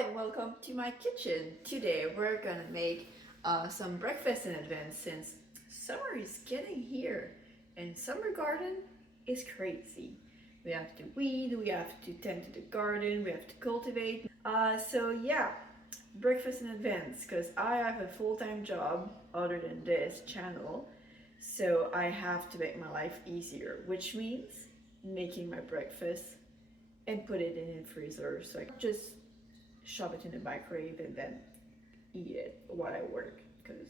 and welcome to my kitchen. Today we're gonna make some breakfast in advance since summer is getting here and summer garden is crazy. We have to weed, we have to tend to the garden, we have to cultivate. So yeah, breakfast in advance because I have a full-time job other than this channel. So I have to make my life easier, which means making my breakfast and put it in the freezer so I can just shove it in the microwave and then eat it while I work. Because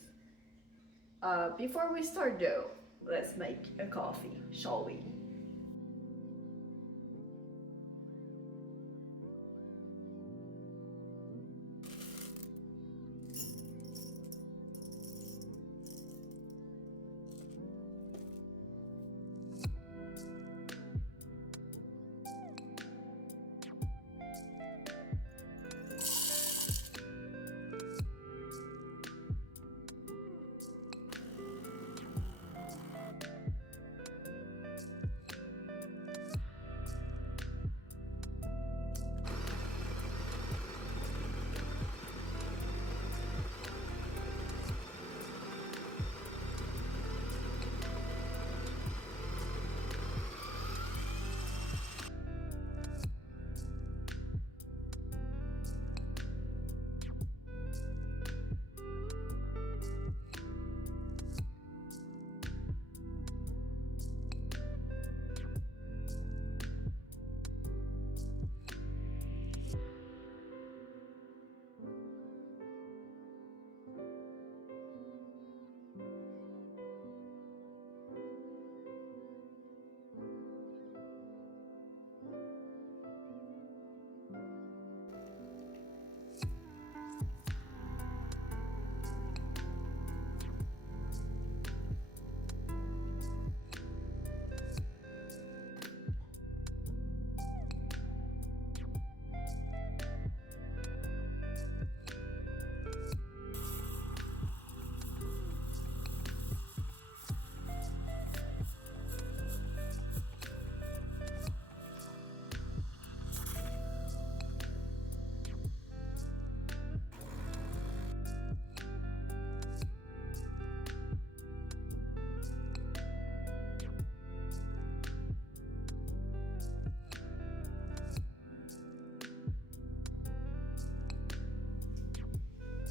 before we start though, let's make a coffee, shall we?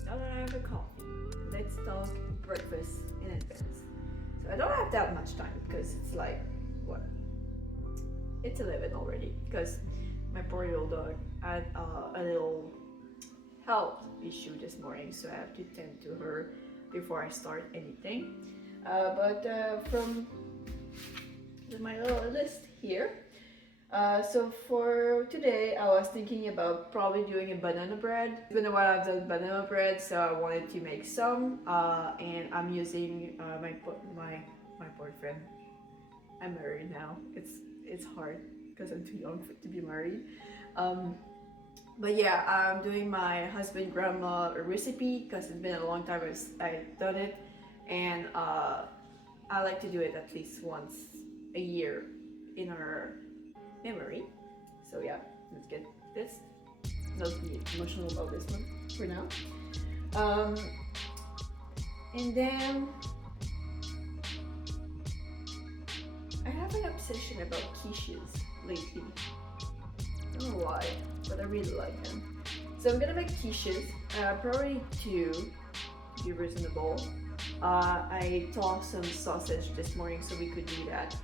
Now that I have a coffee, let's talk breakfast in advance. So I don't have that much time because it's like, what? It's 11 already because my poor little dog had a little health issue this morning, so I have to tend to her before I start anything. But from my little list here, so for today, I was thinking about probably doing a banana bread. It's been a while I've done banana bread, so I wanted to make some. And I'm using my boyfriend. I'm married now. It's hard because I'm too young to be married. But yeah, I'm doing my husband grandma recipe because it's been a long time since I've done it, and I like to do it at least once a year in our memory. So yeah, let's get this. Not be emotional about this one for now. Um, and then I have an obsession about quiches lately. I don't know why, but I really like them. So I'm gonna make quiches, probably two to be reasonable. I tossed some sausage this morning so we could do that.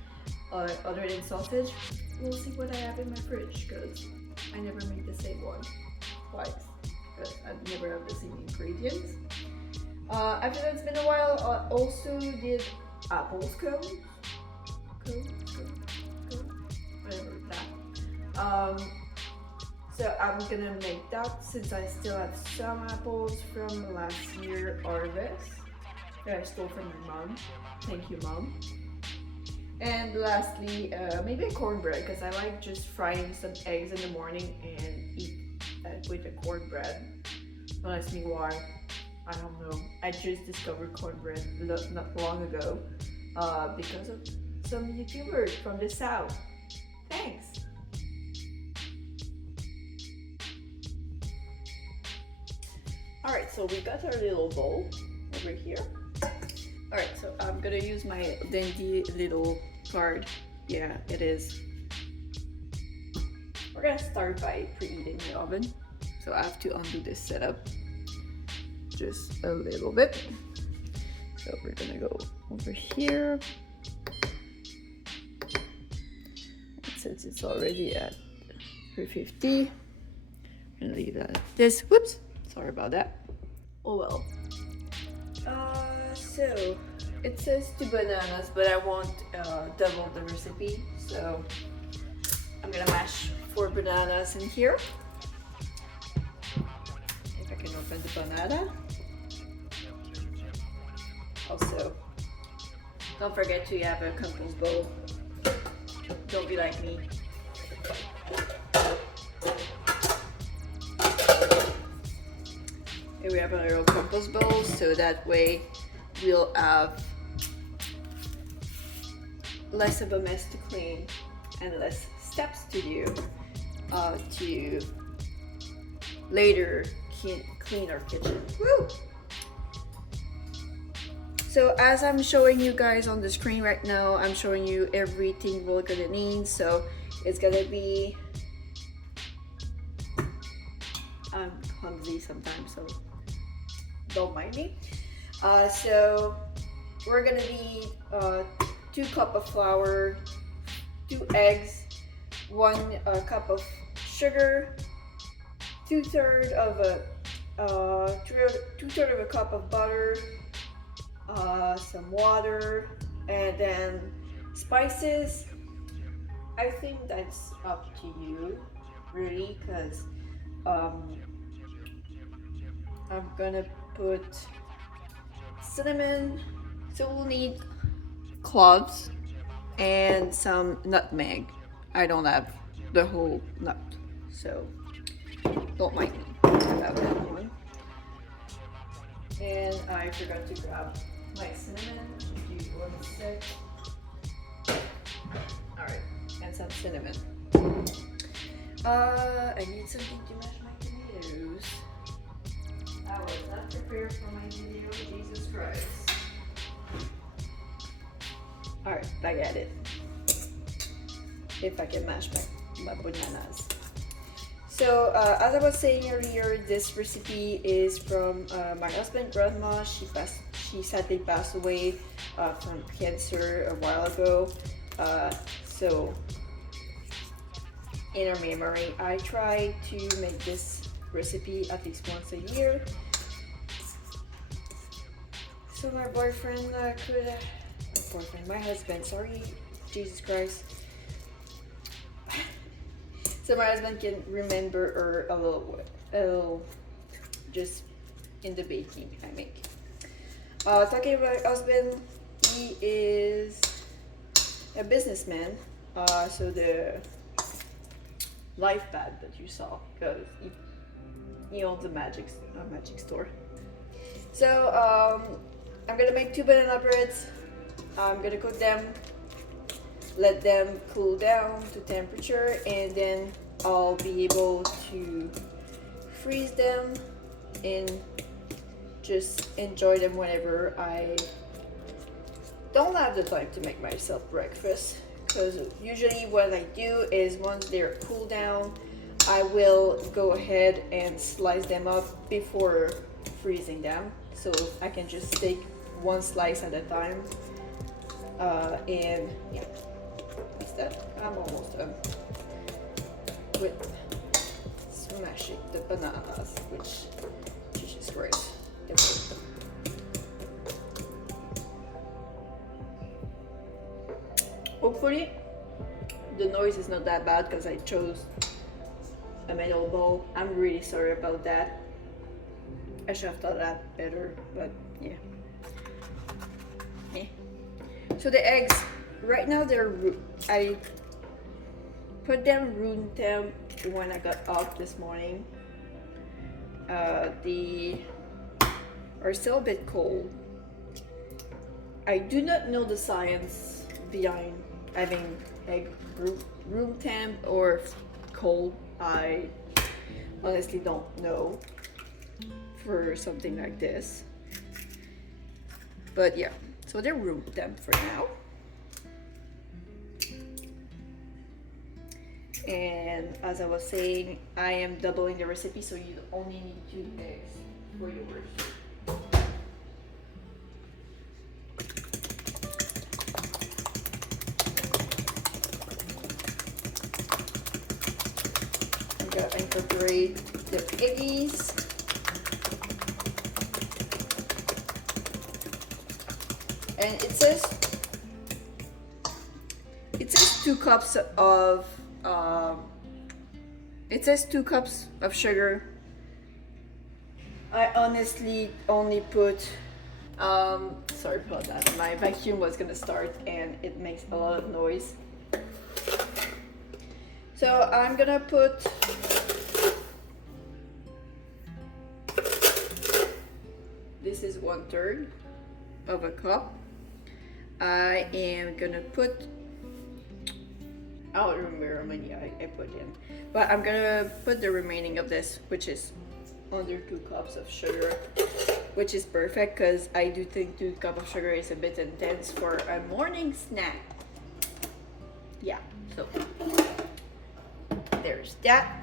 Other than sausage, we'll see what I have in my fridge because I never make the same one twice because I never have the same ingredients. After that, it's been a while. I also did apple scones, whatever that. So I'm gonna make that since I still have some apples from last year harvest that I stole from my mom. Thank you, mom. And lastly, maybe a cornbread because I like just frying some eggs in the morning and eat that with the cornbread. Don't ask me why. I don't know. I just discovered cornbread not long ago because of some YouTubers from the South. Thanks. Alright, so we got our little bowl over here. Alright, so I'm gonna use my dandy little card. Yeah, it is. We're gonna start by preheating the oven. So I have to undo this setup just a little bit. So we're gonna go over here. And since it's already at 350, I'm gonna leave that like this. Whoops, sorry about that. Oh well. So it says 2 bananas, but I want double the recipe. So I'm gonna mash 4 bananas in here. If I can open the banana. Also, don't forget to have a compost bowl. Don't be like me. Here we have a little compost bowl, so that way we'll have less of a mess to clean and less steps to do to later clean our kitchen. Woo! So as I'm showing you guys on the screen right now, I'm showing you everything we're gonna need. So it's gonna be, I'm clumsy sometimes, so don't mind me. So we're gonna need 2 cups of flour, 2 eggs, 1 cup of sugar, 2/3 of a cup of butter, some water, and then spices. I think that's up to you, really, because I'm gonna put cinnamon, so we'll need cloves and some nutmeg. I don't have the whole nut, so don't mind me about that one. And I forgot to grab my cinnamon. Give you 1 sec. Alright, and some cinnamon. I need something to mash my tomatoes. I was not prepared for my video, Jesus Christ. Alright, back at it. If I can mash my bananas. So, as I was saying earlier, this recipe is from my husband's grandma. She sadly passed away from cancer a while ago. So, in her memory, I try to make this recipe at least once a year. So my boyfriend my husband, sorry, Jesus Christ. So my husband can remember her a little just in the baking I make. Talking about my husband, he is a businessman. So the life pad that you saw, because he owns a magic store. So I'm gonna make 2 banana breads. I'm gonna cook them, let them cool down to temperature, and then I'll be able to freeze them and just enjoy them whenever I don't have the time to make myself breakfast. Because usually what I do is once they're cooled down, I will go ahead and slice them up before freezing them, so I can just take 1 slice at a time. And yeah, that's that. I'm almost done with smashing the bananas, which Jesus Christ. Hopefully the noise is not that bad because I chose a metal bowl. I'm really sorry about that. I should have thought that better, but yeah. So the eggs, right now I put them room temp when I got up this morning. They are still a bit cold. I do not know the science behind having egg room temp or cold. I honestly don't know. for something like this. But yeah, so they're room temp for now. And as I was saying, I am doubling the recipe, so you only need 2 eggs for yours. I'm gonna incorporate the eggies. And it says 2 cups of it says 2 cups of sugar. I honestly only put sorry about that, my vacuum was gonna start and it makes a lot of noise. So I'm gonna put this is 1/3 of a cup. I am gonna put, I don't remember how many I put in, but I'm gonna put the remaining of this, which is under 2 cups of sugar, which is perfect because I do think 2 cups of sugar is a bit intense for a morning snack. Yeah, so there's that.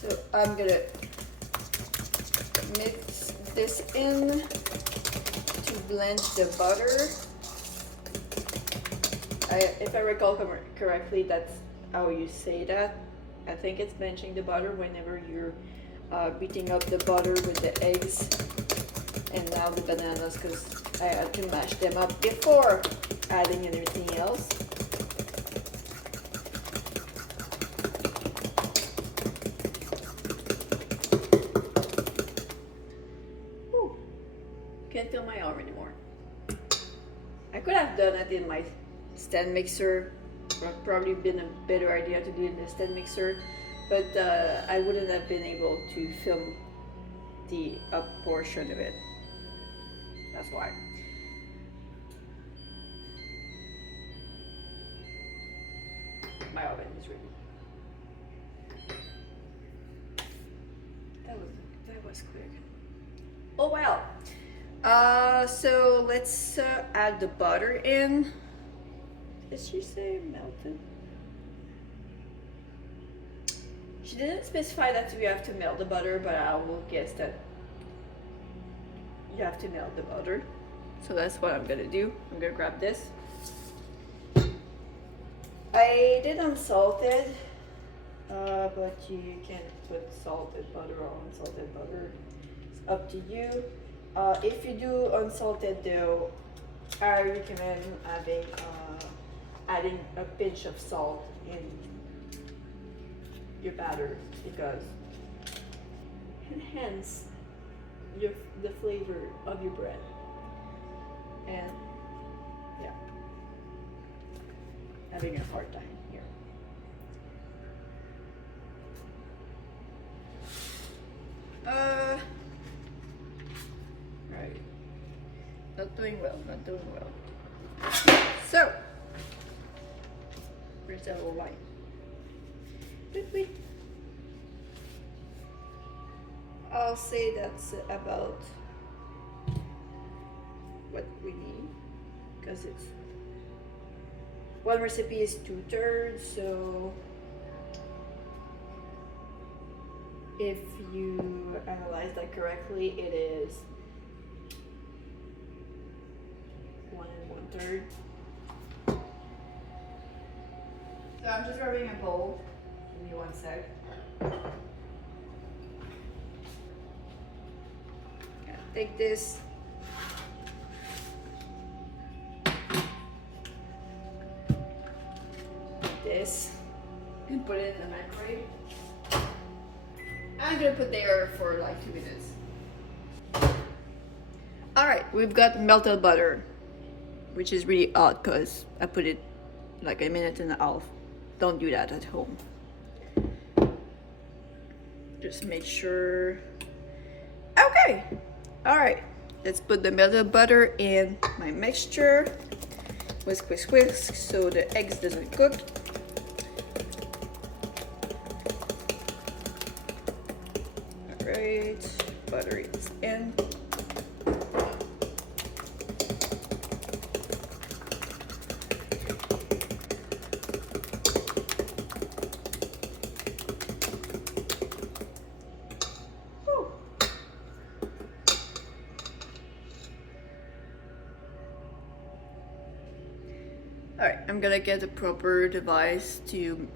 So I'm gonna mix this in to blend the butter. If I recall correctly, that's how you say that. I think it's blanching the butter whenever you're beating up the butter with the eggs and now the bananas, because I had to mash them up before adding anything else. Whew. Can't feel my arm anymore. I could have done it in my stand mixer. Would probably been a better idea to do it in the stand mixer, but I wouldn't have been able to film the up portion of it. That's why. My oven is ready. That was quick. Oh well. So let's add the butter in. Did she say melted? She didn't specify that you have to melt the butter, but I will guess that you have to melt the butter. So that's what I'm gonna do. I'm gonna grab this. I did unsalted, but you can put salted butter or unsalted butter. It's up to you. If you do unsalted though, I recommend adding a pinch of salt in your batter because it enhances the flavor of your bread. And yeah, having a hard time here. Right. Not doing well, not doing well. So, where's that little line? Wait. I'll say that's about what we need because it's one recipe is 2/3, so if you analyze that correctly, it is 1 1/3. So I'm just grabbing a bowl. Give me 1 sec. Take this. And put it in the microwave. I'm gonna put there for like 2 minutes. Alright, we've got melted butter, which is really odd because I put it like 1.5 minutes. Don't do that at home. Just make sure. Okay, alright, let's put the melted butter in my mixture. Whisk so the eggs doesn't cook. Alright, butter is in. Alright, I'm gonna get a proper device to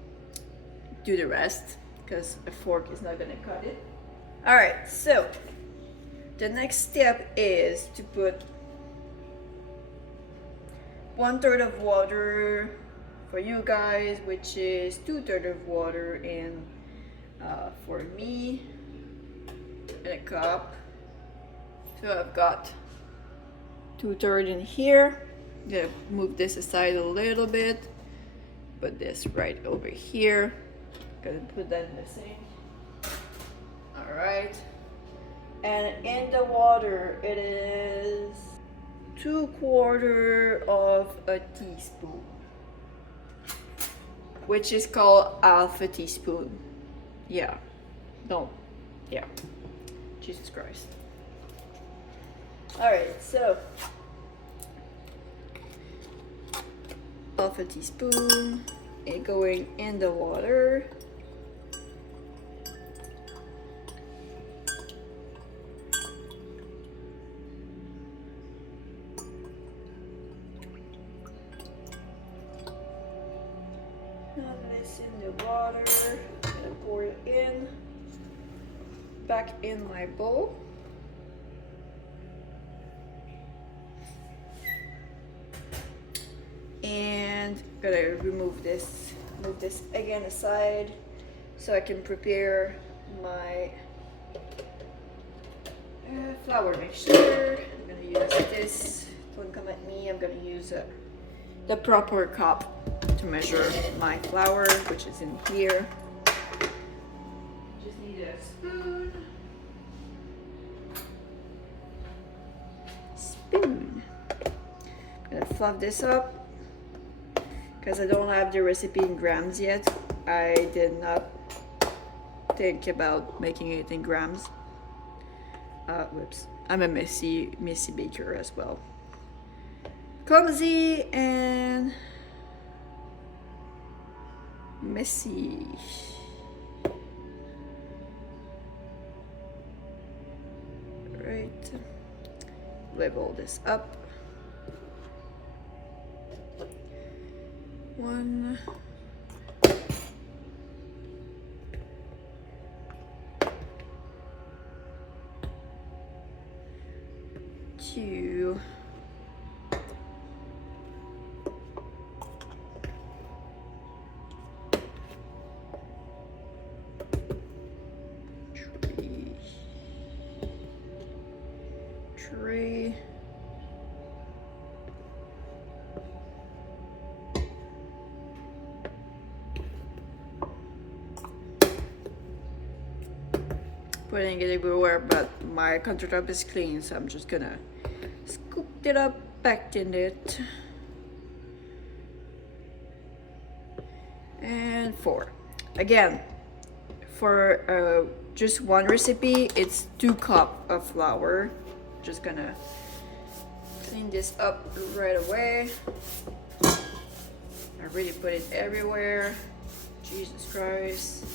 do the rest because a fork is not gonna cut it. Alright, so the next step is to put 1/3 of water for you guys, which is 2/3 of water in for me in a cup. So I've got 2/3 in here. I'm gonna move this aside a little bit, put this right over here. Gonna put that in the sink. All right, and in the water it is 2/4 of a teaspoon, which is called alpha teaspoon. Yeah, Jesus Christ. All right, so half a teaspoon and going in the water. Now this in the water, I'm gonna pour it in, back in my bowl. And gonna move this again aside so I can prepare my flour mixture. I'm gonna use this. Don't come at me. I'm gonna use the proper cup to measure my flour, which is in here. Just need a spoon. I'm gonna fluff this up. Because I don't have the recipe in grams yet, I did not think about making it in grams. Whoops, I'm a messy baker as well. Clumsy and messy. Alright, level this up. 1, 2, 3. Putting it everywhere, but my countertop is clean, so I'm just gonna scoop it up, back in it. And 4. Again, for just one recipe, it's 2 cups of flour. Just gonna clean this up right away. I really put it everywhere. Jesus Christ.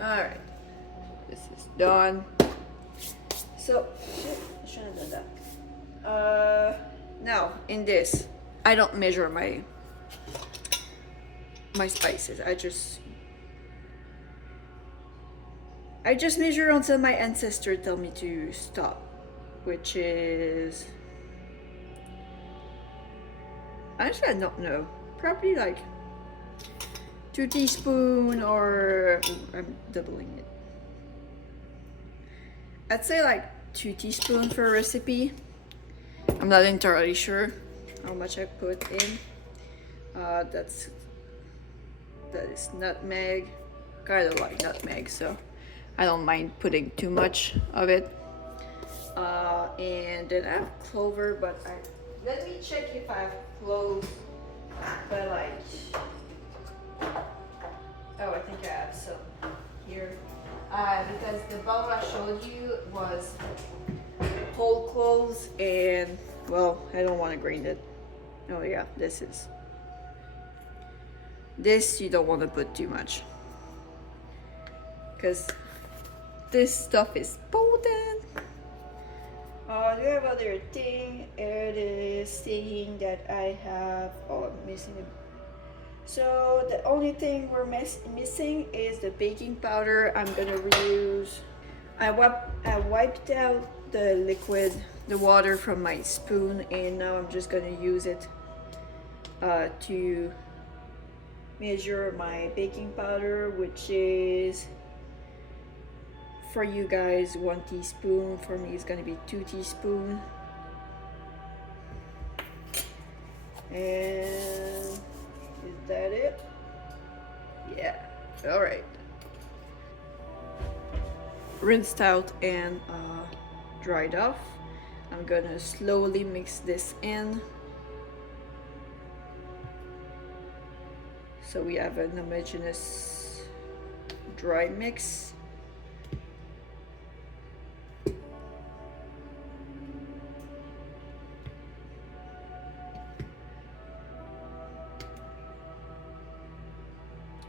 Alright. This is done. So, shit, I shouldn't have done that. Now, in this, I don't measure my spices. I just measure until my ancestor tell me to stop, which is, actually I don't know, probably like 2 teaspoons or I'm doubling it. I'd say like 2 teaspoons for a recipe. I'm not entirely sure how much I put in. That is nutmeg. Kind of like nutmeg, so I don't mind putting too much of it. And then I have clover, but let me check if I have cloves. But like, oh, I think I have some here. I why, because the bowl I showed you was whole cloves, and well, I don't want to grind it. Oh yeah, this you don't want to put too much, because this stuff is potent. Do you have other thing? It is saying that I have, oh, I'm missing it. So the only thing we're missing is the baking powder. I'm gonna reuse. I wiped out the liquid, the water from my spoon, and now I'm just gonna use it to measure my baking powder, which is, for you guys, 1 teaspoon. For me, it's gonna be 2 teaspoons. And is that it? Yeah. All right. Rinsed out and dried off. I'm gonna slowly mix this in, so we have an homogeneous dry mix.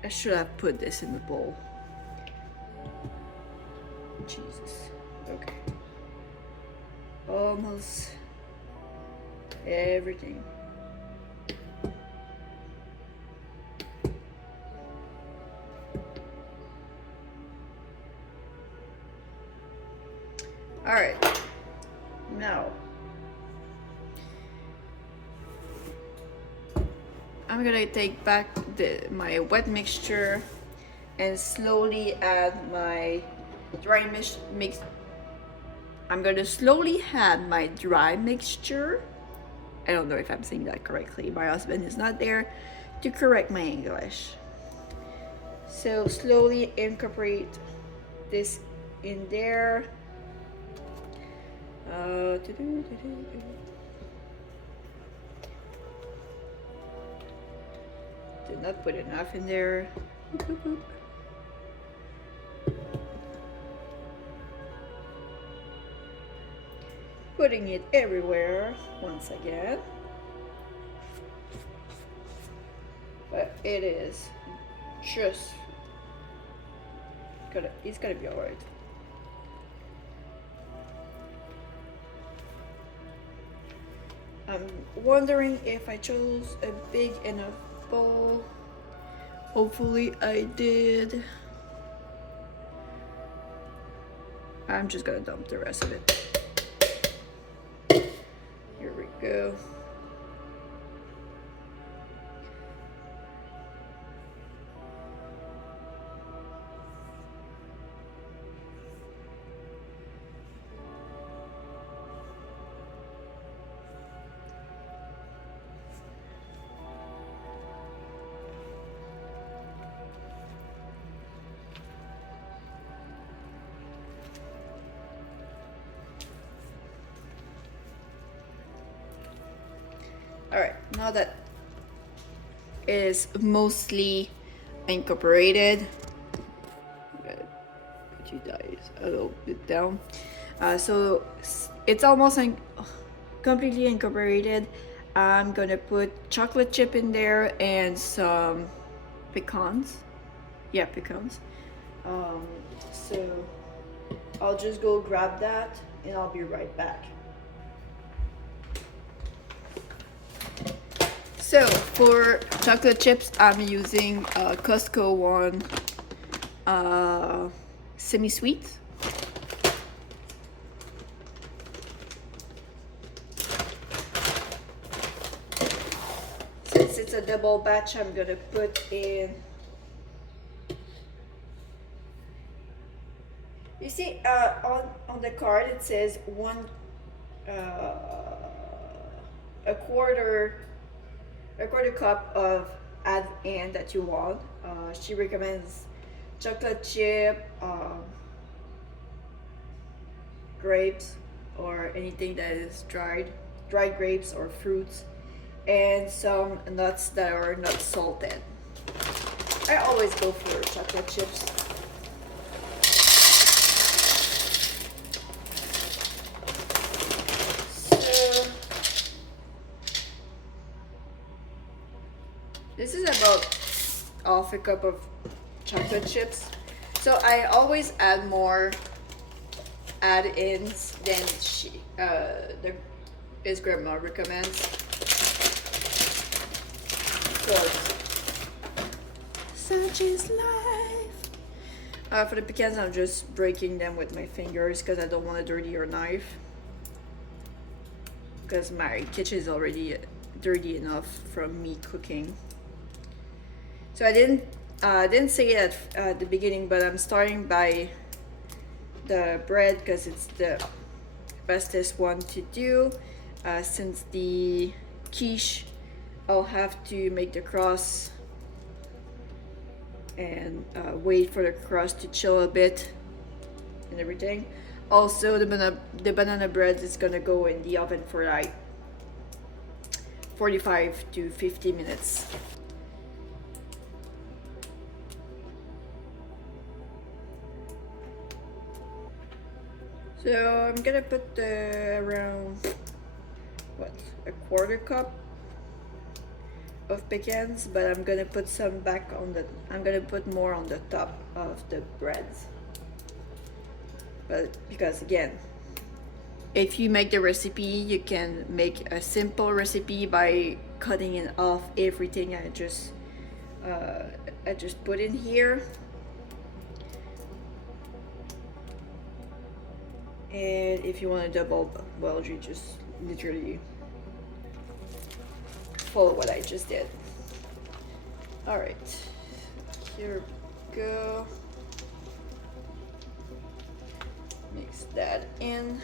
I should have put this in the bowl. Jesus. Okay. Almost everything. All right. Now, I'm gonna take back my wet mixture and slowly add my dry mix. I'm gonna slowly add my dry mixture. I don't know if I'm saying that correctly. My husband is not there to correct my English. So slowly incorporate this in there. Did not put enough in there. Putting it everywhere once again. But it is just it's gonna be alright. I'm wondering if I chose a big enough bowl. Hopefully I did. I'm just gonna dump the rest of it. Here we go. Alright, now that it is mostly incorporated, I'm gonna put you guys a little bit down. So it's almost completely incorporated. I'm gonna put chocolate chip in there and some pecans. Yeah, pecans. So I'll just go grab that and I'll be right back. So for chocolate chips, I'm using Costco one semi-sweet. Since it's a double batch, I'm gonna put in. You see, on the card it says a quarter cup of add in that you want. She recommends chocolate chip, grapes, or anything that is dried grapes or fruits, and some nuts that are not salted. I always go for chocolate chips. this is about half a cup of chocolate chips. So I always add more add-ins than his grandma recommends. Of such is life. For the pecans, I'm just breaking them with my fingers because I don't want to dirty your knife. Because my kitchen is already dirty enough from me cooking. So I didn't say it at the beginning, but I'm starting by the bread because it's the bestest one to do. Since the quiche, I'll have to make the crust and wait for the crust to chill a bit and everything. Also, the banana bread is gonna go in the oven for like 45 to 50 minutes. So I'm gonna put around a quarter cup of pecans, but I'm gonna put some back on I'm gonna put more on the top of the breads. But because again, if you make the recipe, you can make a simple recipe by cutting in off everything I just put in here. And if you want to double boil, you just literally follow what I just did. All right, here we go. Mix that in.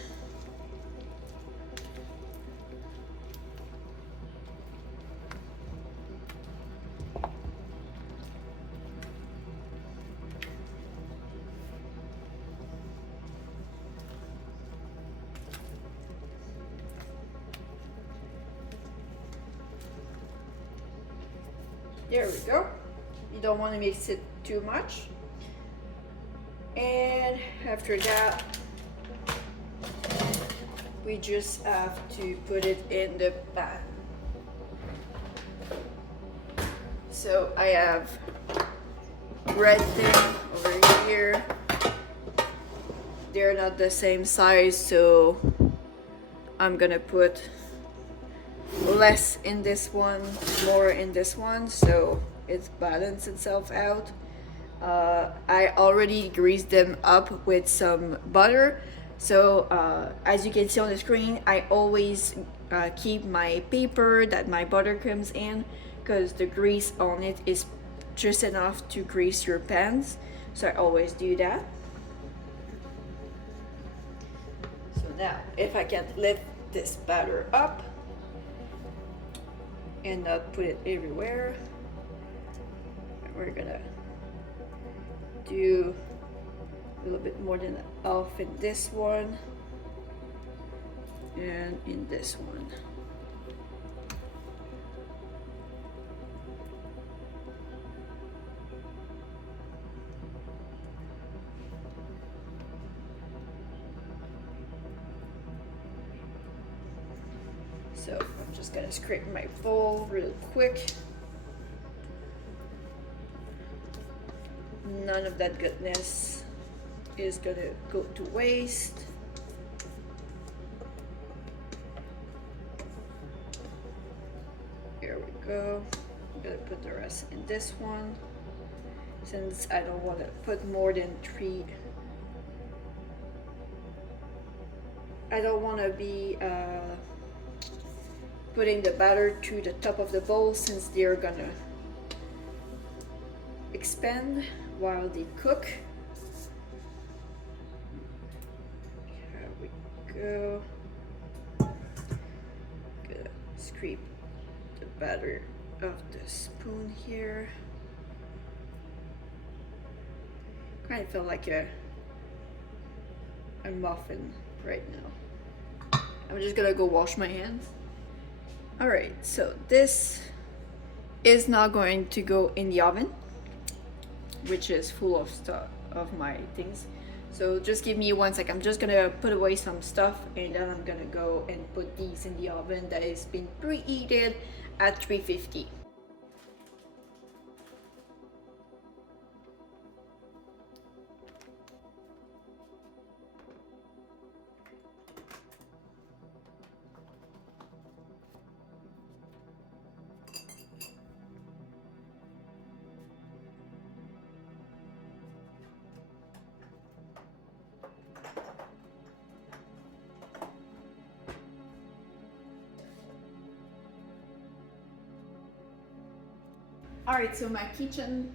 There we go. You don't want to mix it too much. And after that, we just have to put it in the pan. So I have bread thing over here. They're not the same size, so I'm gonna put less in this one, more in this one, so it's balanced itself out. I already greased them up with some butter, so as you can see on the screen, I always keep my paper that my butter comes in, because the grease on it is just enough to grease your pans, so I always do that. So now if I can lift this batter up and not put it everywhere, we're gonna do a little bit more than half in this one and in this one. So I'm just gonna scrape my bowl real quick. None of that goodness is gonna go to waste. Here we go. I'm gonna put the rest in this one, since I don't want to put more than 3. I don't want to be putting the batter to the top of the bowl, since they're gonna expand while they cook. Here we go. Gonna scrape the batter of the spoon here. Kind of feel like a muffin right now. I'm just gonna go wash my hands. All right, so this is now going to go in the oven, which is full of stuff of my things. So just give me 1 second. I'm just gonna put away some stuff, and then I'm gonna go and put these in the oven that has been preheated at 350. Alright, so my kitchen,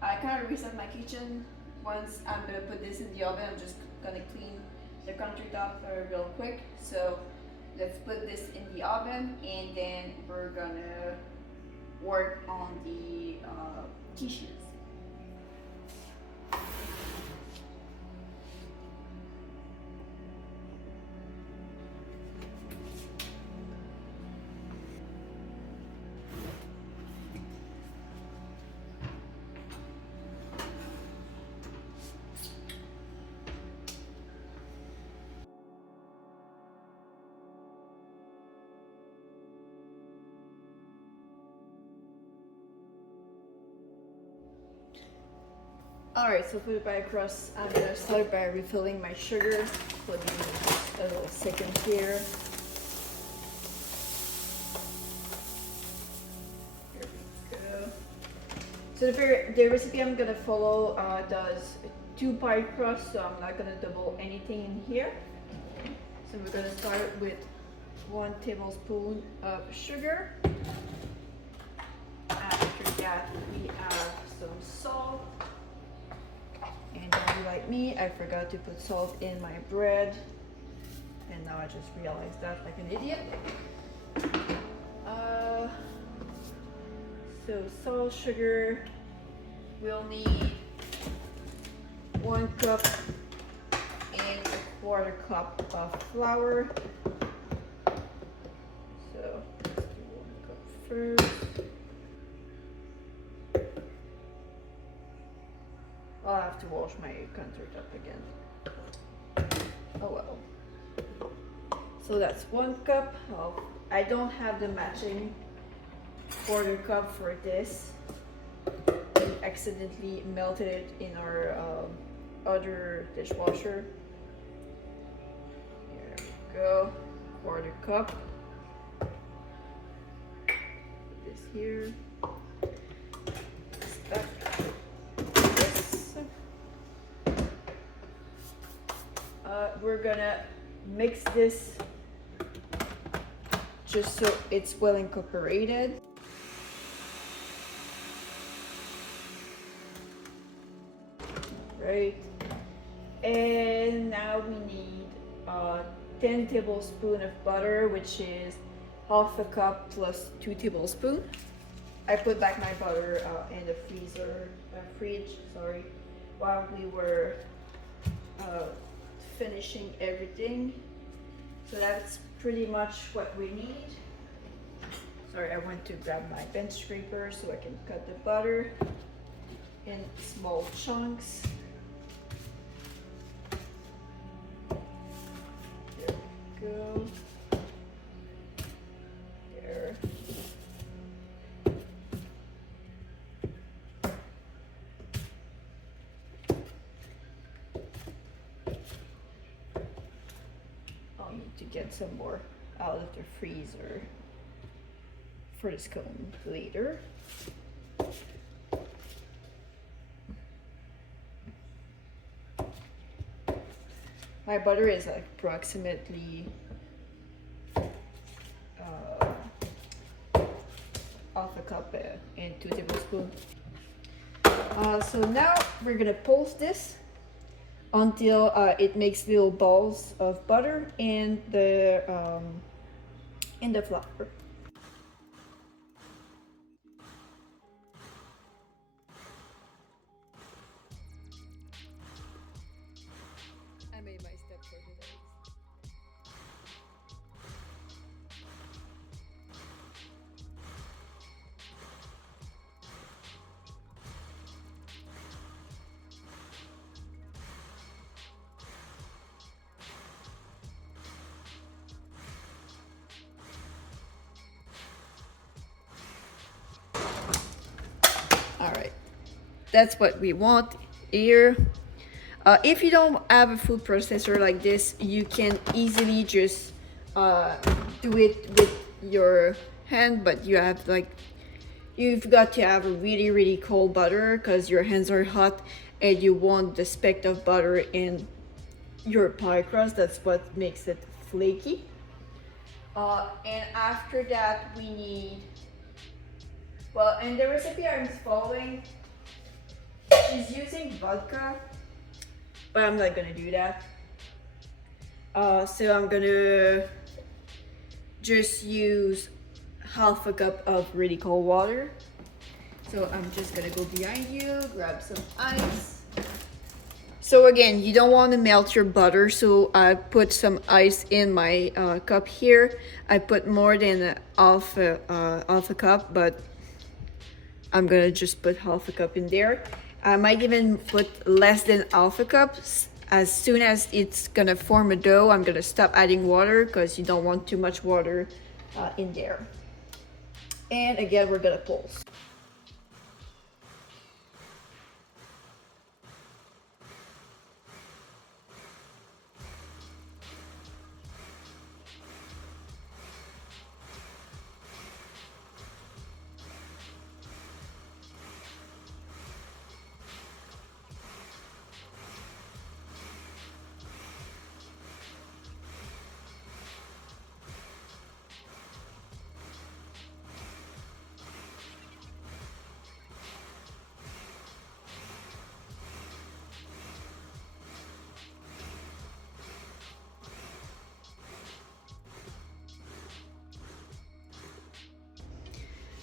I kind of reset my kitchen. Once I'm gonna put this in the oven, I'm just gonna clean the countertop real quick. So let's put this in the oven and then we're gonna work on the tissues. Alright, so for the pie crust, I'm gonna start by refilling my sugar. So give me just a little second here. Here we go. So the recipe I'm gonna follow does 2 pie crusts, so I'm not gonna double anything in here. So we're gonna start with 1 tablespoon of sugar. After that, we have some salt. And don't be like me, I forgot to put salt in my bread. And now I just realized that like an idiot. So salt, sugar, we'll need 1 cup and 1/4 cup of flour. So let's do 1 cup first. I'll have to wash my countertop again. Oh well. So that's 1 cup of, I don't have the matching 1/4 cup for this. We accidentally melted it in our other dishwasher. Here we go, 1/4 cup. Put this here. Stuff. We're gonna mix this just so it's well incorporated. Right, and now we need 10 tablespoons of butter, which is 1/2 cup plus 2 tablespoons. I put back my butter in the fridge, sorry, while we were finishing everything. So that's pretty much what we need. Sorry, I went to grab my bench scraper so I can cut the butter in small chunks. There we go. There. I'll need to get some more out of the freezer for this cone later. My butter is like approximately 1/2 cup and 2 tablespoons. So now we're gonna pulse this until it makes little balls of butter in the flour. I made my step for today. All right, that's what we want here. If you don't have a food processor like this, you can easily just do it with your hand, but you've got to have a really cold butter because your hands are hot and you want the speck of butter in your pie crust. That's what makes it flaky. And after that we need Well, in the recipe I'm following, she's using vodka, but I'm not gonna do that. So I'm gonna just use half a cup of really cold water. So I'm just gonna go behind you, grab some ice. So again, you don't want to melt your butter, so I put some ice in my cup here. I put more than half a cup, but I'm gonna just put half a cup in there. I might even put less than half a cup. As soon as it's gonna form a dough, I'm gonna stop adding water because you don't want too much water in there. And again, we're gonna pulse.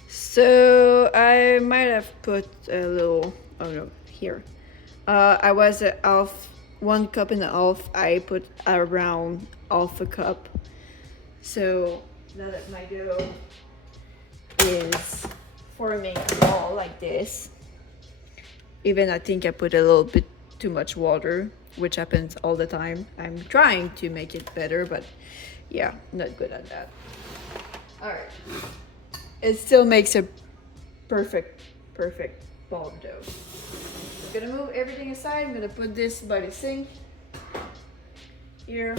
So I might have put a little, oh no, here. I was a half, 1 cup and a half. I put around half a cup. So now that my dough is forming a ball like this, even I think I put a little bit too much water, which happens all the time. I'm trying to make it better, but yeah, not good at that. All right. It still makes a perfect ball of dough. I'm gonna move everything aside. I'm gonna put this by the sink here.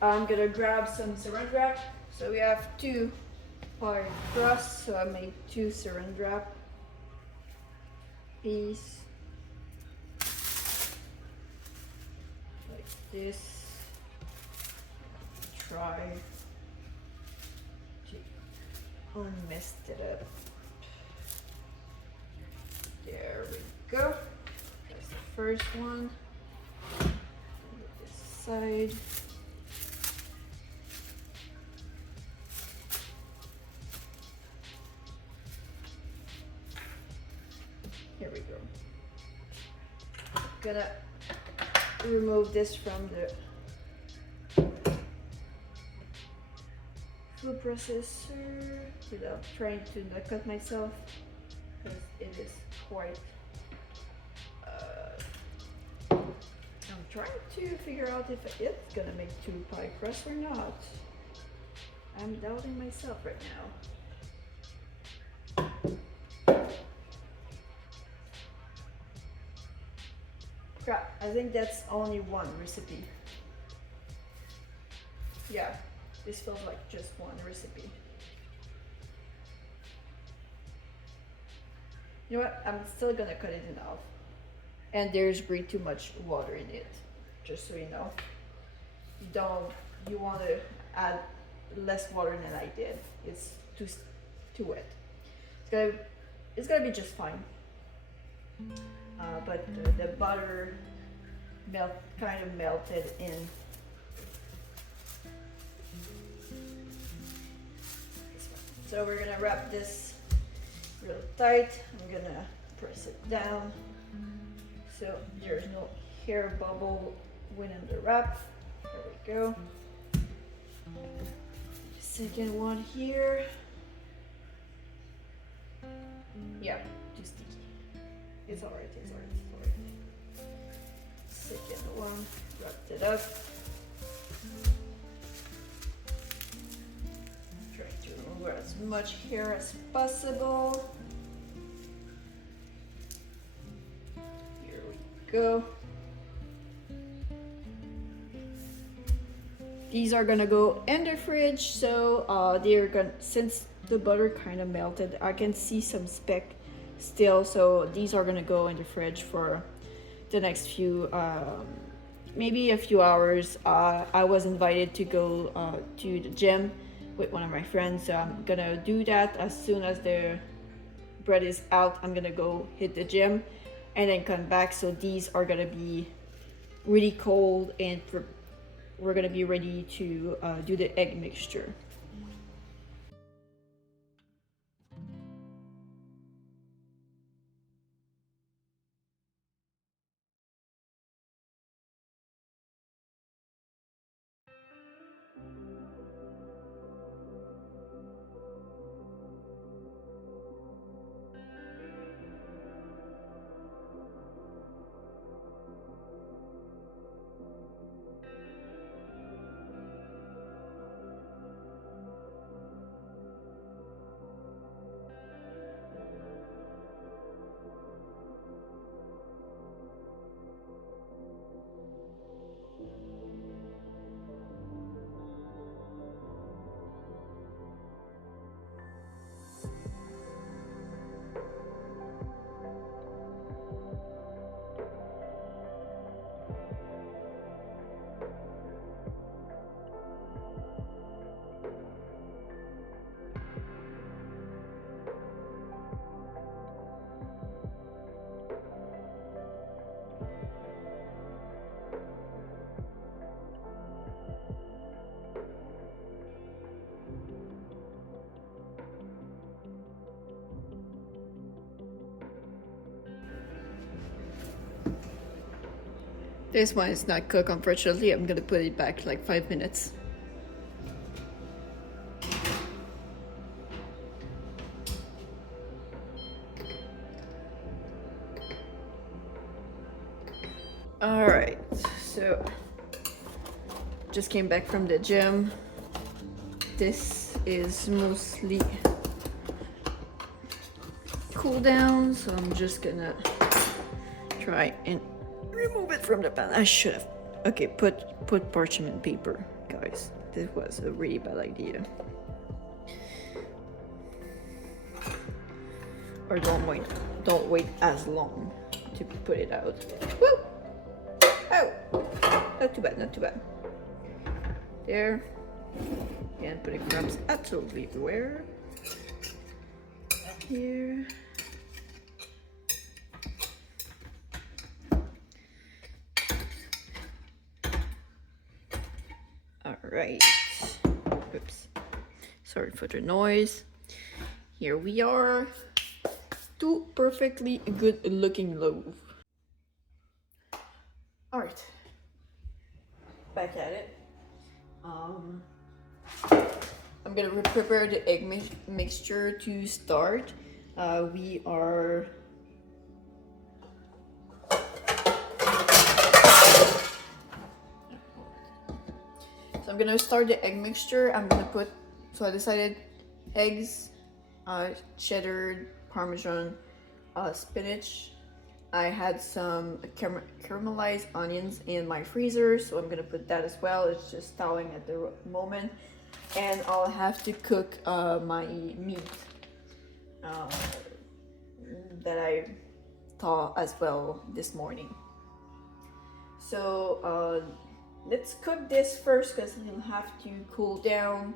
I'm gonna grab some saran wrap. So we have 2 pie crusts, so I made 2 saran wrap piece like this. Try to messed it up. There we go. That's the first one. This side. Here we go. Gonna remove this from the food processor without trying to not cut myself, because it is quite I'm trying to figure out if it's gonna make 2 pie crusts or not. I'm doubting myself right now. Crap, I think that's only 1 recipe. Yeah, this feels like just 1 recipe. You know what? I'm still gonna cut it in half. And there's way too much water in it, just so you know. You want to add less water than I did. It's too wet. It's gonna be just fine. But the butter kind of melted in. So we're gonna wrap this real tight. I'm gonna press it down so there's no hair bubble within the wrap. There we go. Second one here. Yeah, too sticky. It's alright, it's alright, it's alright. Second one, wrapped it up. Try to remove as much hair as possible. Here we go. These are gonna go in the fridge, so they're gonna, since the butter kind of melted, I can see some speck still, so these are gonna go in the fridge for the next few maybe a few hours. I was invited to go to the gym with one of my friends, so I'm gonna do that as soon as the bread is out, I'm gonna go hit the gym and then come back. So these are gonna be really cold, and we're gonna be ready to do the egg mixture. This one is not cooked, unfortunately. I'm gonna put it back like 5 minutes. All right, so just came back from the gym. This is mostly cool down, so I'm just gonna try and remove it from the pan. I should have. Okay, put parchment paper, guys. This was a really bad idea. Or don't wait as long to put it out. Woo! Oh, not too bad, not too bad. There, and putting crumbs absolutely everywhere. Here. All right. Oops. Sorry for the noise. Here we are. Two perfectly good looking loaf. All right. Back at it. I'm gonna prepare the egg mixture to start. We are So I'm gonna start the egg mixture. I'm gonna put, so I decided eggs, cheddar, parmesan, spinach. I had some caramelized onions in my freezer, so I'm gonna put that as well. It's just thawing at the moment. And I'll have to cook my meat that I thaw as well this morning. So let's cook this first because it'll have to cool down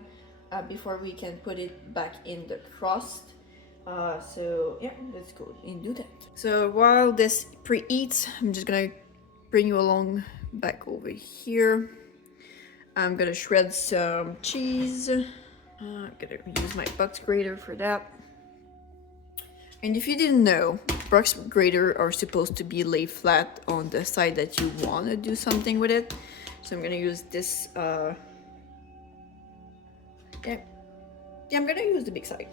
before we can put it back in the crust. So yeah, let's go and do that. So while this preheats, I'm just gonna bring you along back over here. I'm gonna shred some cheese. I'm gonna use my box grater for that. And if you didn't know, box grater are supposed to be laid flat on the side that you want to do something with it. So I'm gonna use this. Yeah, I'm gonna use the big side.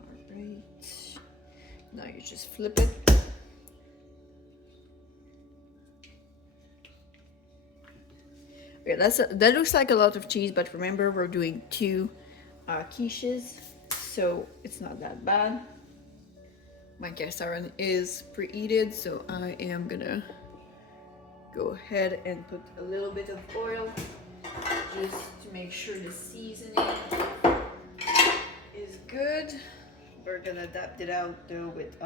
All right. Now you just flip it. Okay, that looks like a lot of cheese, but remember we're doing 2 quiches, so it's not that bad. My cast iron is preheated, so I am gonna go ahead and put a little bit of oil just to make sure the seasoning is good. We're gonna adapt it out though with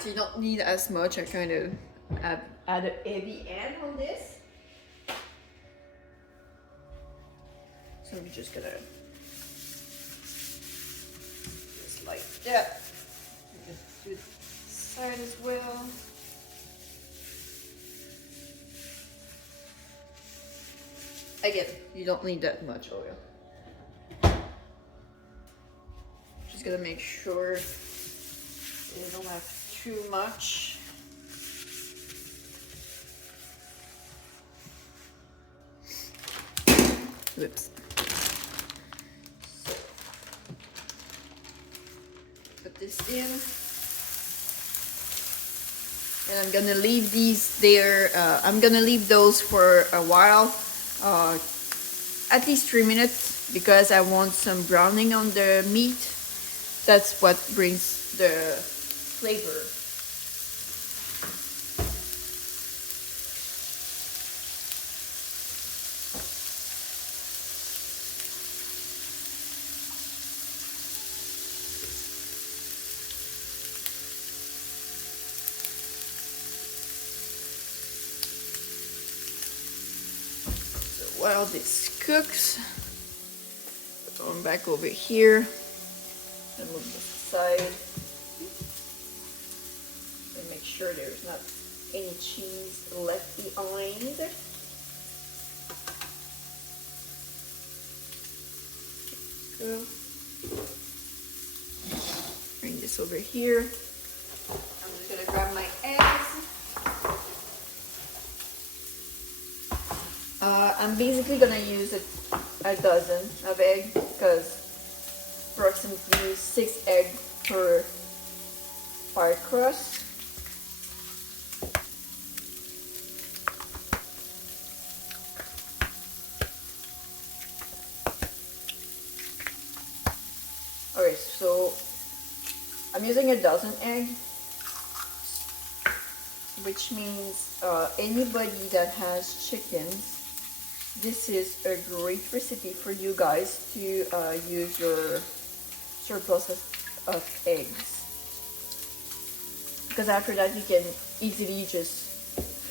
So you don't need as much. I kind of add a heavy end on this. So I'm just gonna just like that. Just do this side as well. Again, you don't need that much oil. Just gonna make sure you don't have too much. Whoops. So, put this in. And I'm gonna leave these there. I'm gonna leave those for a while. At least 3 minutes, because I want some browning on the meat. That's what brings the flavor. While this cooks, put on back over here and move this aside and make sure there's not any cheese left behind. Go. Bring this over here. I'm just gonna grab my eggs. I'm basically gonna use a dozen of eggs, because approximately 6 eggs per pie crust. Alright, so I'm using a dozen eggs, which means anybody that has chickens, this is a great recipe for you guys to use your surplus of eggs, because after that you can easily just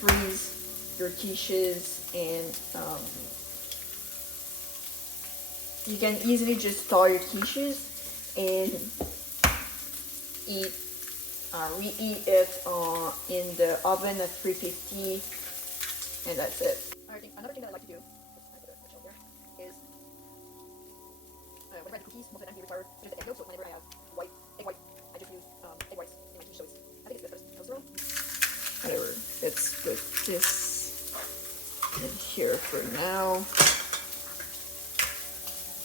freeze your quiches, and you can easily just thaw your quiches and reheat it in the oven at 350, and that's it. Another thing that I like to do is whenever I do cookies, most of the time they require the egg yolk, so whenever I have egg white, I just use egg whites in my quiche, so I think it's good for this. Whatever, let's put this in here for now.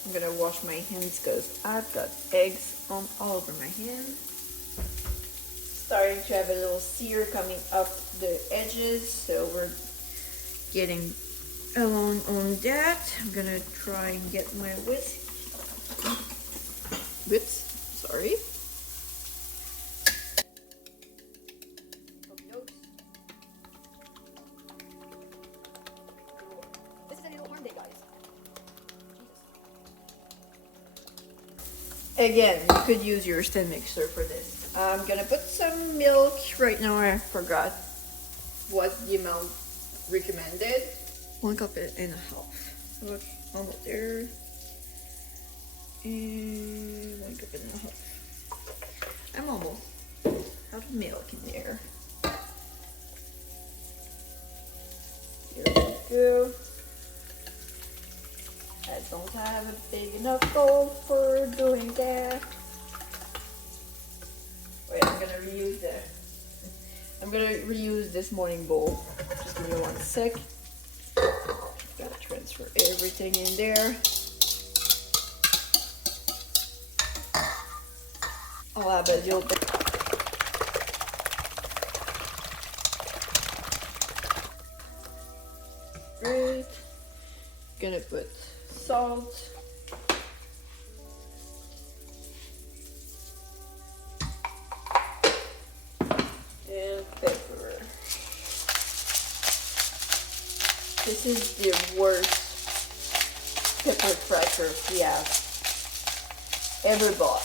I'm gonna wash my hands because I've got eggs all over my hands. Starting to have a little sear coming up the edges, so we're getting along on that. I'm gonna try and get my whisk. Whoops, sorry. This is a little warm day, guys. Jesus. Again, you could use your stand mixer for this. I'm gonna put some milk right now. I forgot what the amount recommended. 1.5 cups. Look, almost there. And 1.5 cups. I'm almost have milk in there. Here we go. I don't have a big enough bowl for doing that. Wait, I'm gonna reuse this morning bowl. Just give me 1 sec. Gotta transfer everything in there. I'll have a little bit. Great. Gonna put salt. And pepper. This is the worst pepper cracker we have ever bought.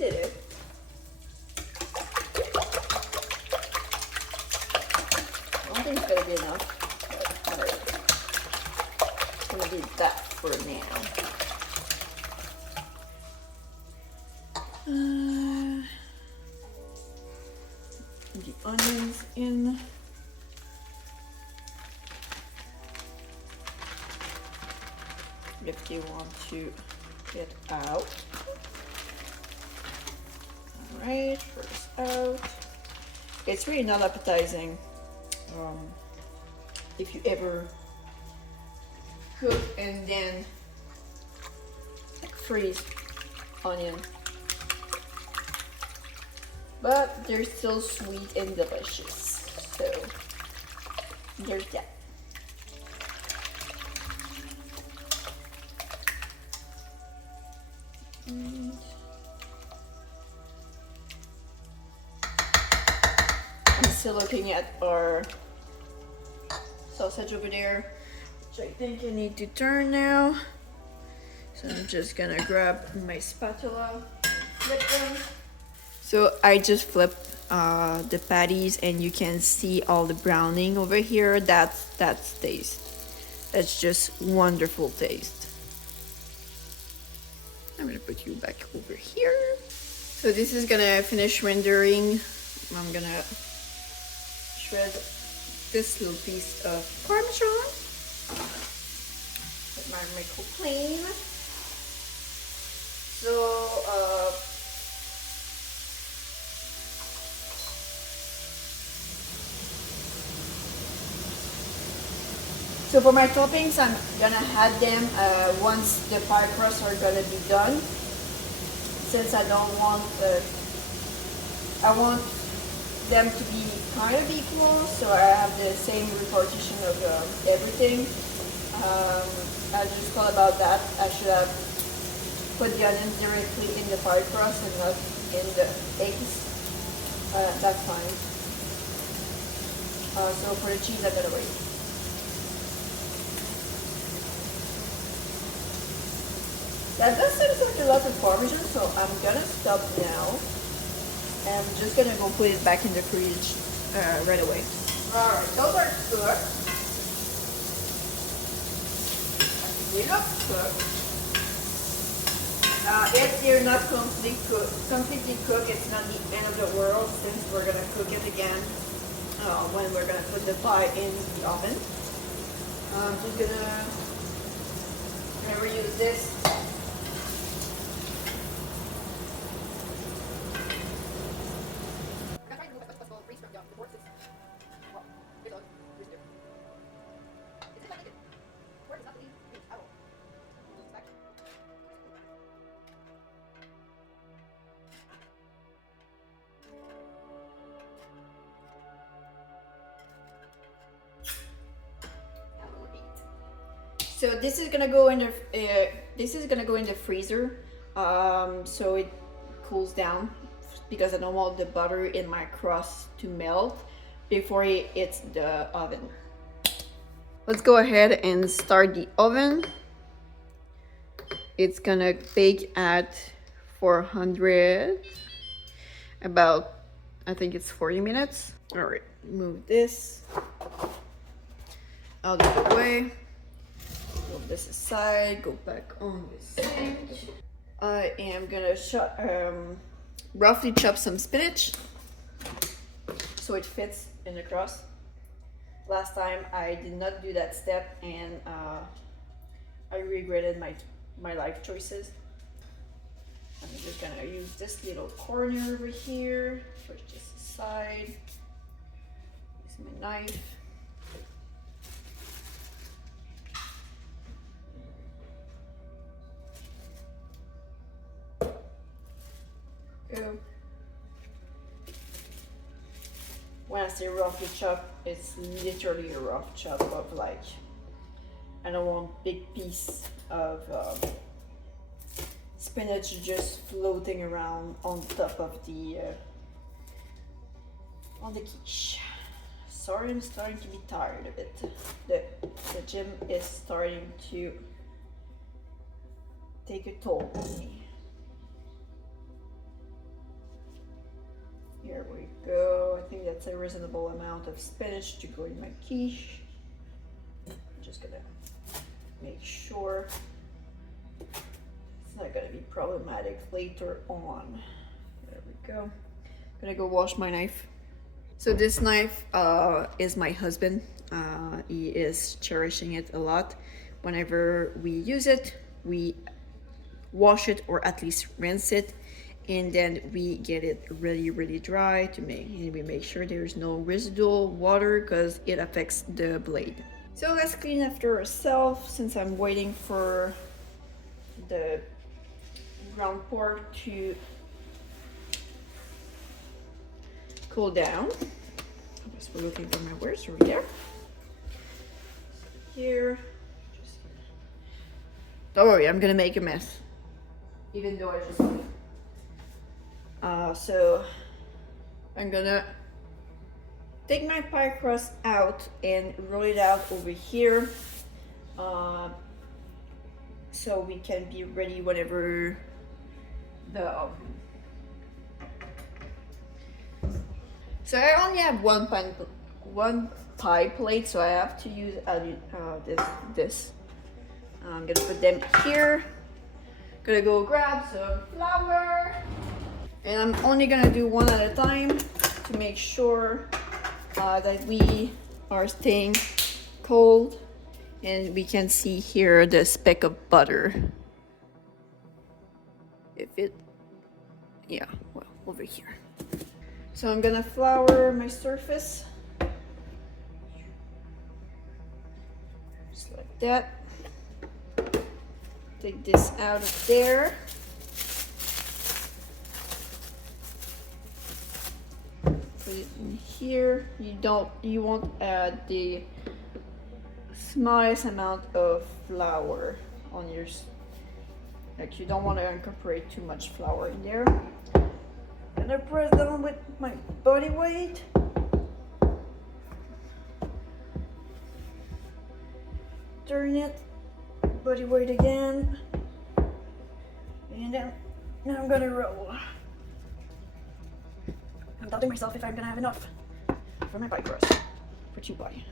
did it. I don't think it's gonna be enough, but whatever. I'm gonna do that for now. The onions in. If you want to get out. Alright, first out. It's really not appetizing. If you ever cook and then freeze onion. But they're still sweet and delicious. So there's that. And I'm still looking at our sausage over there, which I think I need to turn now. So I'm just gonna grab my spatula, flip them. So I just flipped the patties, and you can see all the browning over here. That's taste. That's just wonderful taste. I'm gonna put you back over here. So this is gonna finish rendering. I'm gonna shred this little piece of Parmesan. Let my micro clean. So for my toppings, I'm gonna add them once the pie crusts are gonna be done. Since I don't want I want them to be kind of equal, so I have the same repartition of everything. I just thought about that. I should have put the onions directly in the pie crust and not in the eggs. That's fine. So for the cheese, I'm gonna wait. That does sound like a lot of Parmesan, so I'm gonna stop now. And I'm just gonna go put it back in the fridge right away. Alright, those are cooked. They look cooked. If they're not completely cooked, it's not the end of the world, since we're gonna cook it again when we're gonna put the pie in the oven. I'm just gonna reuse this. So this is gonna go in the freezer, so it cools down, because I don't want the butter in my crust to melt before it hits the oven. Let's go ahead and start the oven. It's gonna bake at 400, about, I think it's 40 minutes. All right, move this out of the way. Move this aside, go back on the sink. I am gonna roughly chop some spinach so it fits in the crust. Last time I did not do that step, and I regretted my life choices. I'm just gonna use this little corner over here, push this aside, use my knife. Go. When I say roughly chop, it's literally a rough chop of, like, I don't want big piece of spinach just floating around on top of the quiche. Sorry, I'm starting to be tired of it. The gym is starting to take a toll on me. Here we go. I think that's a reasonable amount of spinach to go in my quiche. I'm just gonna make sure it's not gonna be problematic later on. There we go. Gonna go wash my knife. So this knife is my husband. He is cherishing it a lot. Whenever we use it, we wash it or at least rinse it, and then we get it really dry to we make sure there's no residual water because it affects the blade. So let's clean after ourselves since I'm waiting for the ground pork to cool down. I guess we're looking for my words over there. Here. Don't worry, I'm gonna make a mess. Even though I just so I'm gonna take my pie crust out and roll it out over here, so we can be ready whenever the so I only have one pie plate, so I have to use this. I'm gonna put them here. Gonna go grab some flour, and I'm only gonna do one at a time to make sure that we are staying cold. And we can see here the speck of butter. Yeah, well, over here. So I'm gonna flour my surface just like that. Take this out of there. Put it in here. You won't add the smallest amount of flour on your, like you don't want to incorporate too much flour in there. And I press down with my body weight. Turn it. Body weight again, and then now I'm gonna roll. I'm doubting myself if I'm gonna have enough for my pie crust for 2 pie.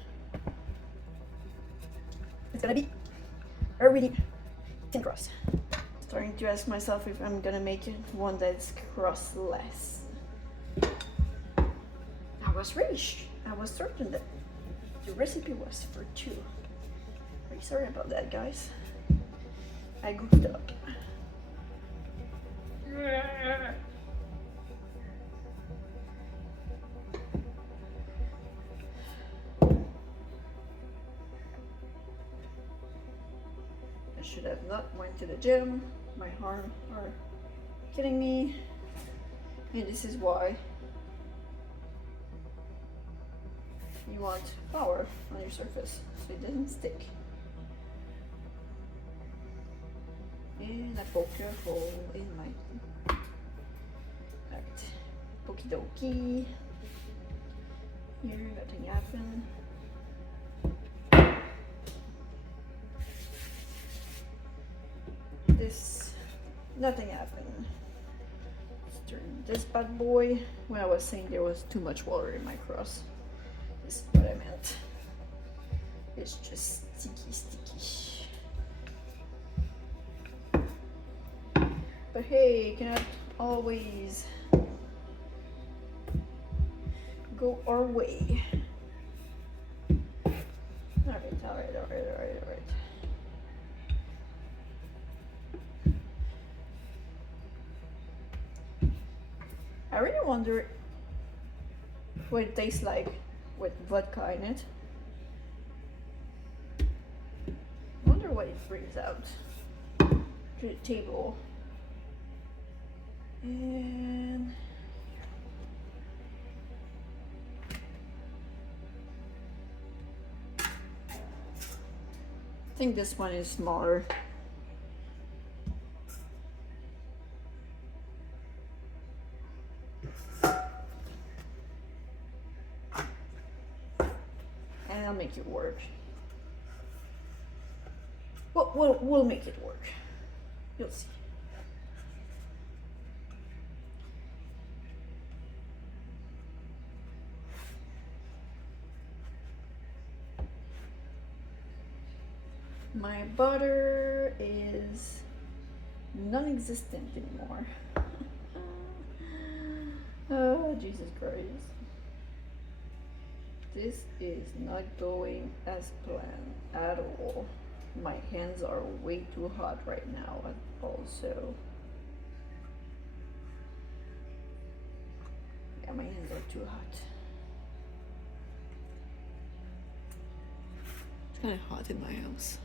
It's gonna be a really thin crust. Starting to ask myself if I'm gonna make it one that's crustless. I was certain that the recipe was for 2. Very sorry about that, guys. I goofed up. I should have not went to the gym. My arms are kidding me. And this is why you want flour on your surface so it doesn't stick. And I poke a hole in my right. Okie dokie. Here, nothing happened. Nothing happened. Let's turn this bad boy. When I was saying there was too much water in my crust, this is what I meant. It's just sticky. But hey, cannot always go our way. Alright. I really wonder what it tastes like with vodka in it. I wonder what it brings out to the table. And I think this one is smaller. And I'll make it work. We'll make it work. You'll see. My butter is non-existent anymore. Oh, Jesus Christ. This is not going as planned at all. My hands are way too hot right now, and also, yeah, my hands are too hot. It's kind of hot in my house.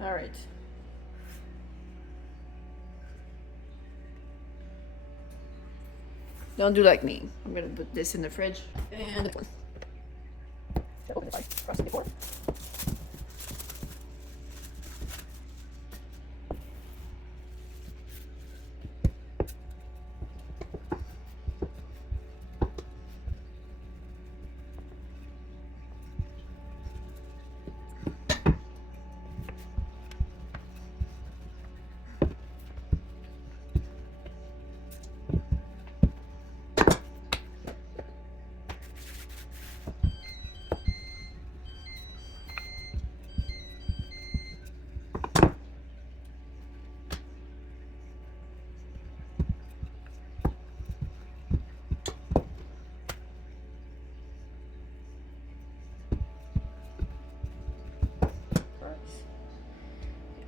All right. Don't do like me. I'm gonna put this in the fridge and open it by pressing before.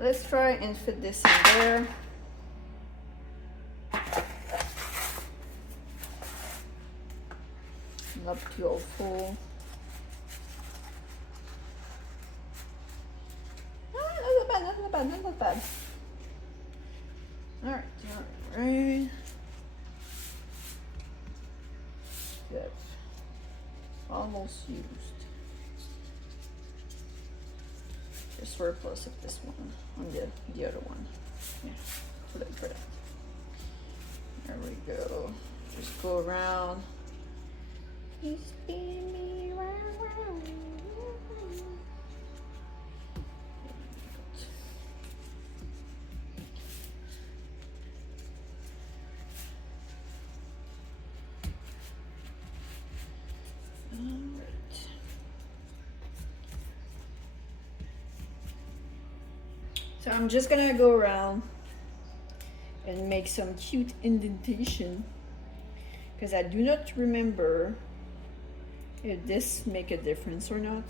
Let's try and fit this in there. Not too all full. Not bad, not bad, not bad. Alright, alright. Good. Almost used. Just surplus of this one on the other one. Yeah, too late for that. There we go. Just go around. You spin me round. So I'm just gonna go around and make some cute indentation because I do not remember if this make a difference or not.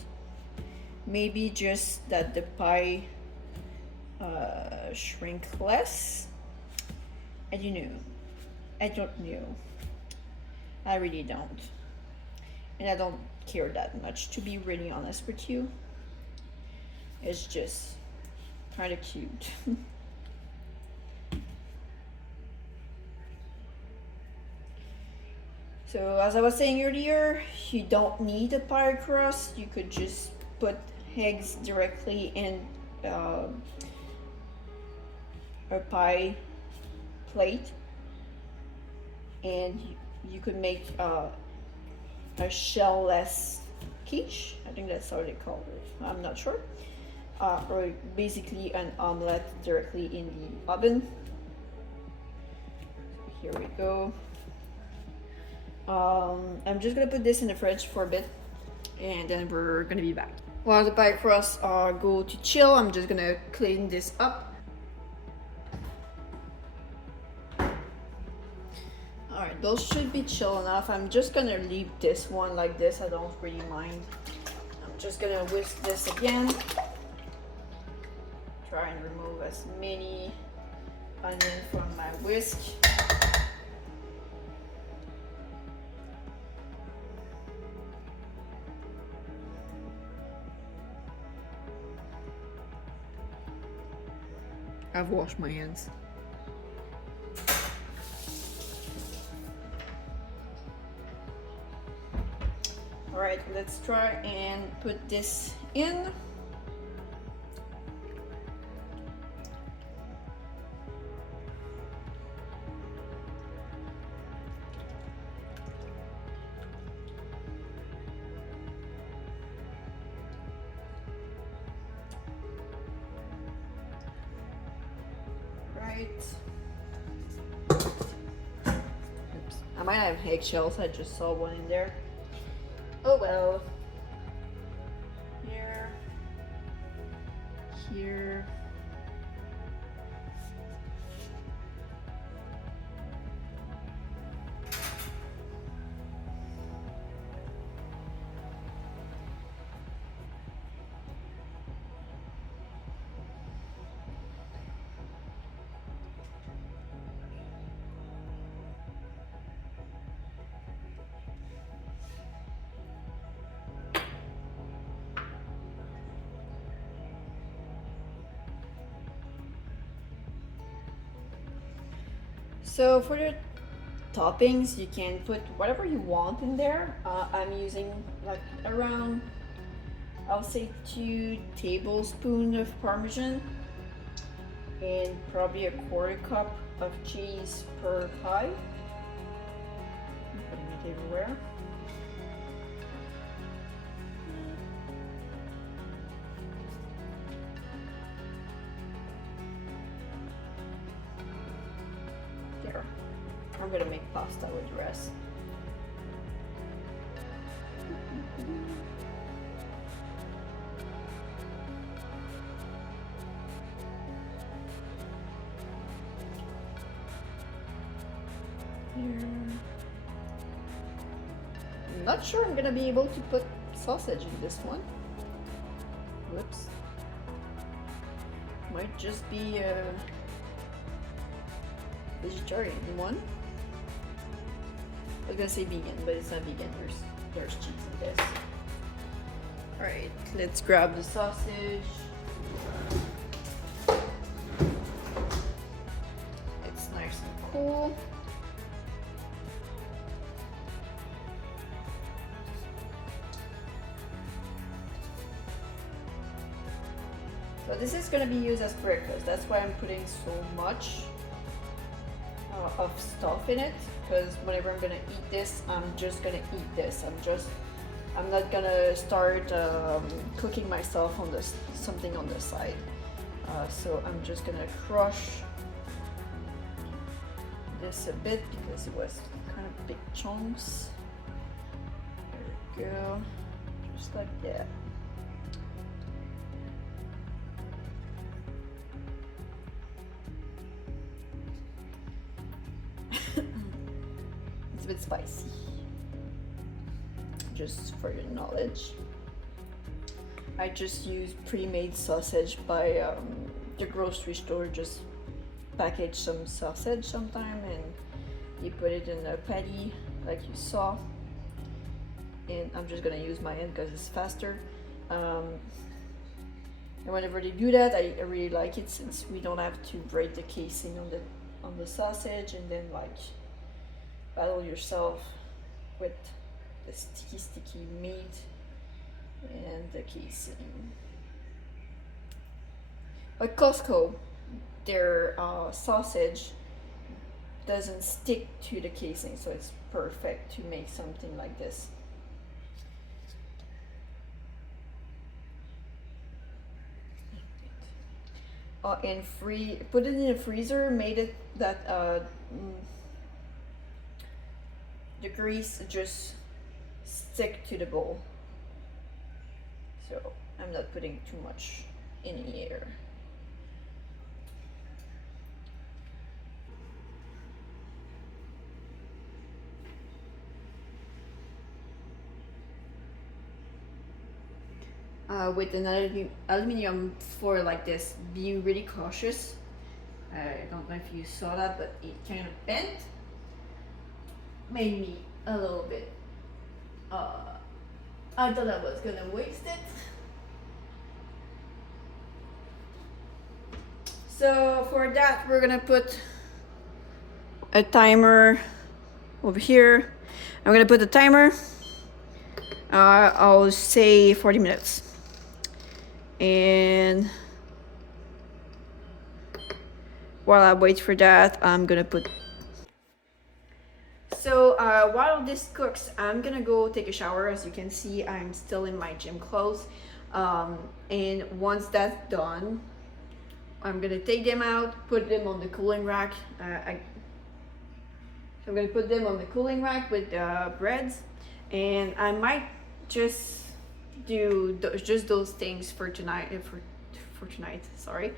Maybe just that the pie shrink less. I don't know. I don't know. I really don't. And I don't care that much, to be really honest with you. It's just kind of cute. So as I was saying earlier, you don't need a pie crust. You could just put eggs directly in a pie plate, and you could make a shell-less quiche. I think that's how they call it. I'm not sure. Or basically an omelette directly in the oven. Here we go. I'm just gonna put this in the fridge for a bit, and then we're gonna be back. While the pie crusts go to chill, I'm just gonna clean this up. Alright, those should be chill enough. I'm just gonna leave this one like this. I don't really mind. I'm just gonna whisk this again. Try and remove as many onion from my whisk. I've washed my hands. All right, let's try and put this in. Oops. I might have eggshells, I just saw one in there. Oh well. here. So for the toppings, you can put whatever you want in there. I'm using like around, I'll say 2 tablespoons of Parmesan and probably a 1/4 cup of cheese per pie. I'm putting it everywhere. There. I'm gonna make pasta with the rest. Here. I'm not sure I'm gonna be able to put sausage in this one. Whoops. Might just be a vegetarian one. I was gonna say vegan, but it's not vegan. There's cheese in this. Alright, let's grab the sausage. It's nice and cool. So this is gonna be used as breakfast. That's why I'm putting so much of stuff in it, because whenever I'm gonna eat this, I'm just gonna eat this. I'm not gonna start cooking myself on this something on the side. So I'm just gonna crush this a bit because it was kind of big chunks. There we go, just like that. It's a bit spicy, just for your knowledge. I just use pre-made sausage by the grocery store. Just package some sausage sometime and you put it in a patty like you saw, and I'm just gonna use my hand because it's faster. And whenever they do that, I really like it, since we don't have to break the casing on the sausage and then like battle yourself with the sticky meat and the casing. At Costco, their sausage doesn't stick to the casing, so it's perfect to make something like this. And put it in the freezer, made it that the grease just stick to the bowl. So I'm not putting too much in here. With an aluminum foil like this, be really cautious. I don't know if you saw that, but it kind of bent. Made me a little bit. I thought I was gonna waste it. So for that, we're gonna put a timer over here. I'm gonna put a timer. I'll say 40 minutes. And while I wait for that, I'm gonna put. So while this cooks, I'm gonna go take a shower. As you can see, I'm still in my gym clothes. And once that's done, I'm gonna take them out, put them on the cooling rack. I'm gonna put them on the cooling rack with breads, and I might just do just those things for tonight, for tonight, sorry.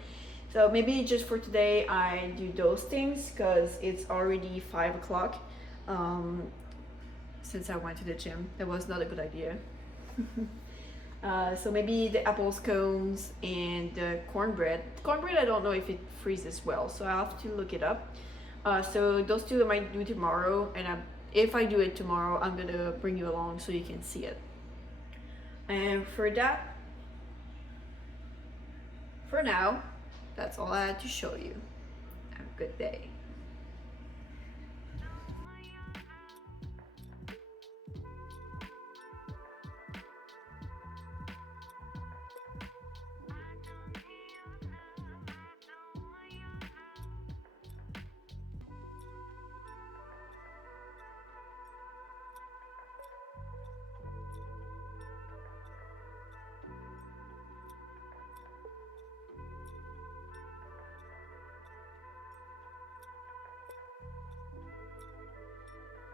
So maybe just for today I do those things because it's already 5 o'clock. Since I went to the gym, that was not a good idea. So maybe the apple scones and the cornbread. Cornbread, I don't know if it freezes well, so I have to look it up. So those two I might do tomorrow, and if I do it tomorrow, I'm gonna bring you along so you can see it. And for that, for now, that's all I had to show you. Have a good day.